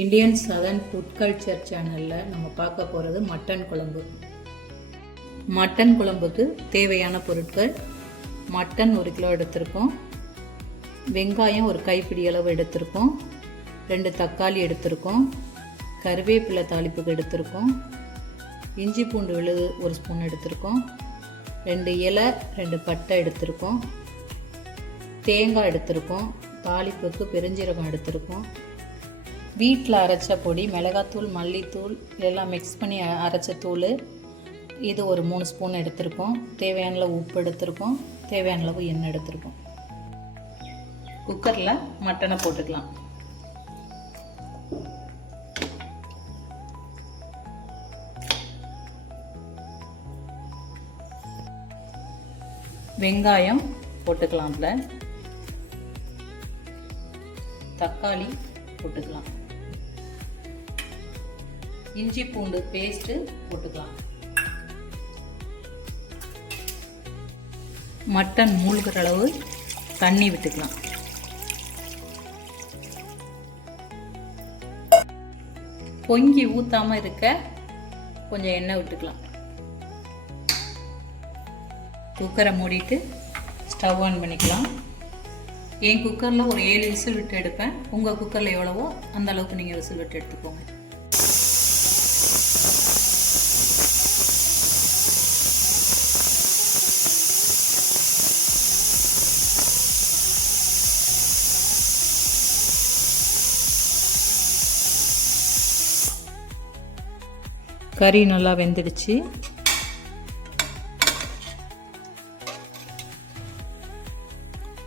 Indian southern food culture சேனலில் நம்ம பார்க்க போகிறது மட்டன் குழம்பு. மட்டன் குழம்புக்கு தேவையான பொருட்கள்: மட்டன் 1 கிலோ எடுத்திருக்கோம், வெங்காயம் ஒரு கைப்பிடி அளவு எடுத்திருக்கோம், 2 தக்காளி எடுத்திருக்கோம், கருவேப்பிலை தாளிப்புக்கு எடுத்திருக்கோம், இஞ்சி பூண்டு விழுது 1 ஸ்பூன் எடுத்திருக்கோம், 2 இலை 2 பட்டை எடுத்திருக்கோம், தேங்காய் எடுத்திருக்கோம், தாளிப்புக்கு பெருஞ்சீரகம் எடுத்திருக்கோம், வீட்டில் அரைச்ச பொடி மிளகாத்தூள் மல்லித்தூள் எல்லாம் மிக்ஸ் பண்ணி அரைச்ச தூள் இது ஒரு 3 ஸ்பூன் எடுத்திருக்கோம், தேவையான அளவு உப்பு எடுத்திருக்கோம், தேவையான அளவு எண்ணெய் எடுத்திருக்கோம். குக்கரில் மட்டனை போட்டுக்கலாம். வெங்காயம் போட்டுக்கலாம், அதில் தக்காளி போட்டுக்கலாம், இஞ்சி பூண்டு பேஸ்ட்டு போட்டுக்கலாம், மட்டன் மூழ்கிற அளவு தண்ணி விட்டுக்கலாம், பொங்கி ஊற்றாமல் இருக்க கொஞ்சம் எண்ணெய் விட்டுக்கலாம். குக்கரை மூடிட்டு ஸ்டவ் ஆன் பண்ணிக்கலாம். என் குக்கரில் ஒரு 7 விசில் விட்டு எடுப்பேன். உங்கள் குக்கரில் எவ்வளவோ அந்த அளவுக்கு நீங்கள் விசில் விட்டு எடுத்துக்கோங்க. கறி நல்லா வெந்துடுச்சு.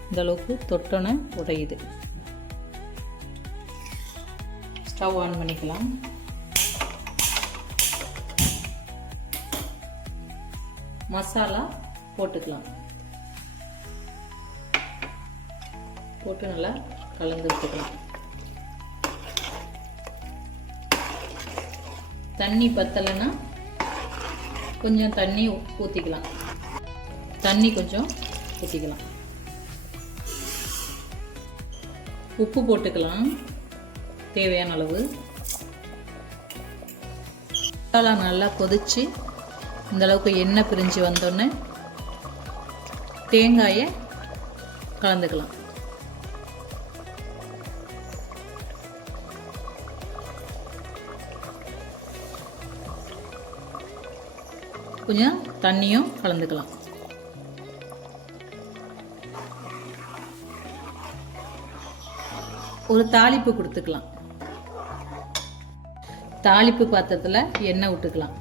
இந்த அளவுக்கு தொட்டனை உடையுது. ஸ்டவ் ஆன் பண்ணிக்கலாம். மசாலா போட்டுக்கலாம். போட்டு நல்லா கலந்து விட்டுக்கலாம். தண்ணி பத்தலைன்னா கொஞ்சம் தண்ணி ஊற்றிக்கலாம். தண்ணி கொஞ்சம் ஊற்றிக்கலாம். உப்பு போட்டுக்கலாம் தேவையான அளவு. மசாலா நல்லா கொதிச்சு இந்த அளவுக்கு எண்ணெய் பிரிஞ்சு வந்தோடனே தேங்காயை கலந்துக்கலாம். கொஞ்சம் தண்ணியும் கலந்துக்கலாம். ஒரு தாளிப்பு கொடுத்துக்கலாம். தாளிப்பு பாத்திரத்தில் எண்ணெய் விட்டுக்கலாம்.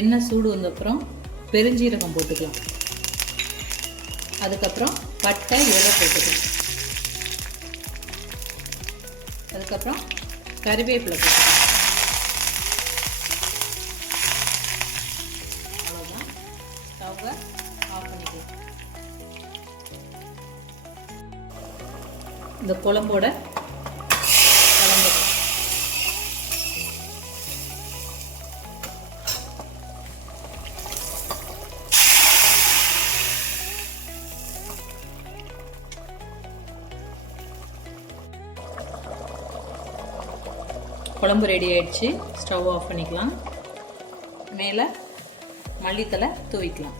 எண்ணெய் சூடு வந்தப்புறம் பெருஞ்சீரகம் போட்டுக்கலாம். அதுக்கப்புறம் பட்டை இலை போட்டுக்கலாம். அதுக்கப்புறம் கருவேப்பிலை போட்டுக்கலாம். அவ்வளோதான். ஸ்டவ்வை ஆஃப் பண்ணிக்கலாம். இந்த குழம்போட கலந்துக்கலாம். குழம்பு ரெடி ஆயிடுச்சு. ஸ்டவ் ஆஃப் பண்ணிக்கலாம். மேலே மல்லித்தலை தூவிக்கலாம்.